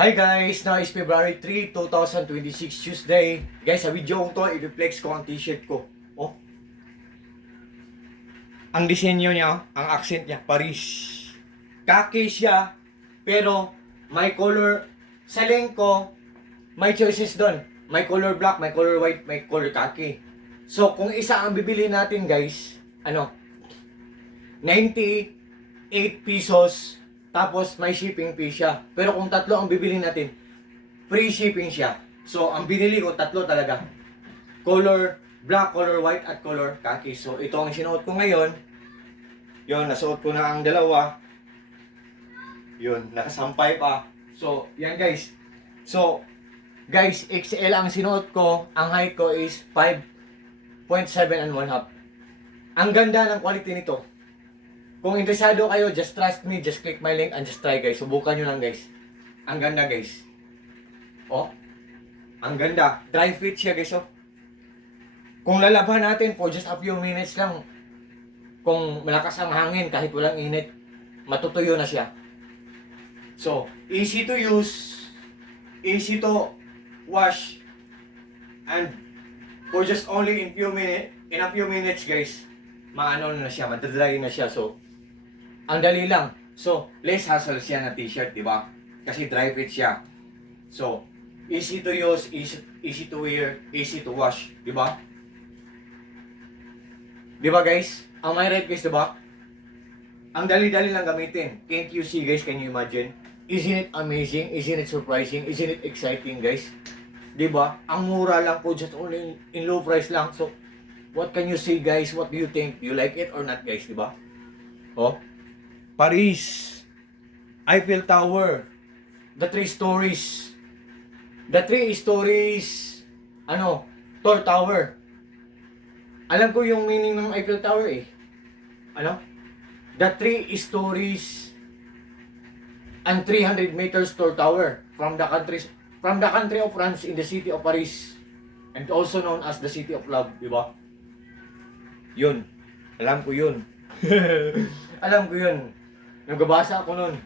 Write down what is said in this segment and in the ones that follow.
Hi guys! Now is February 3, 2026, Tuesday. Guys, sa video ko to, i-reflex ko ang t-shirt ko. Oh. Ang disenyo niya, ang accent niya, Paris. Kaki siya, pero may color, sa link ko, may choices doon. May color black, may color white, may color kaki. So, kung isa ang bibili natin guys, 98 pesos, tapos may shipping fee siya. Pero kung tatlo ang bibili natin, free shipping siya. So, ang binili ko, tatlo talaga. Color black, color white, at color khaki. So, ito ang sinuot ko ngayon. Yun, nasuot ko na ang dalawa. Yun, nakasampay pa. So, yan guys. So, guys, XL ang sinuot ko. Ang height ko is 5.7 and 1/2. Ang ganda ng quality nito. Kung interesado kayo, just trust me, just click my link and just try guys. Subukan nyo lang guys. Ang ganda guys. Oh, ang ganda. Dry fit siya guys oh. Kung lalaban natin for just a few minutes lang, kung malakas ang hangin kahit walang init, matutuyo na siya. So, easy to use, easy to wash, and for just only in a few minutes guys, maano na siya, madadry na siya. So, ang dali lang. So, less hassle siya na t-shirt, di ba? Kasi dry fit siya. So, easy to use, easy to wear, easy to wash, di ba? Di ba guys? Ang may red guys, di ba? Ang dali-dali lang gamitin. Can't you see guys? Can you imagine? Isn't it amazing? Isn't it surprising? Isn't it exciting guys? Di ba? Ang mura lang po, just only in low price lang. So, what can you say guys? What do you think? You like it or not guys? Di ba? Oh, Paris, Eiffel Tower, the 3 stories. The 3 stories, Tall Tower. Alam ko yung meaning ng Eiffel Tower eh. The 3 stories and 300 meters tall tower from the country of France in the city of Paris, and also known as the city of love, di ba? Yun. Alam ko yun. Alam ko yun. Nagbabasa ako nun.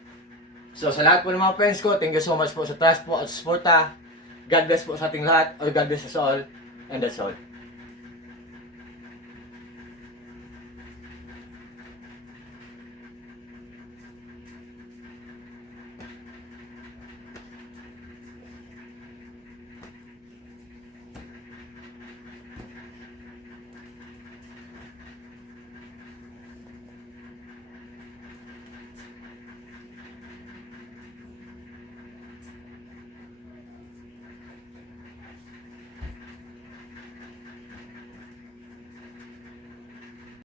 So, sa lahat po ng mga friends ko, thank you so much po sa trust po at support. God bless po sa ating lahat. Or God bless us all. And that's all.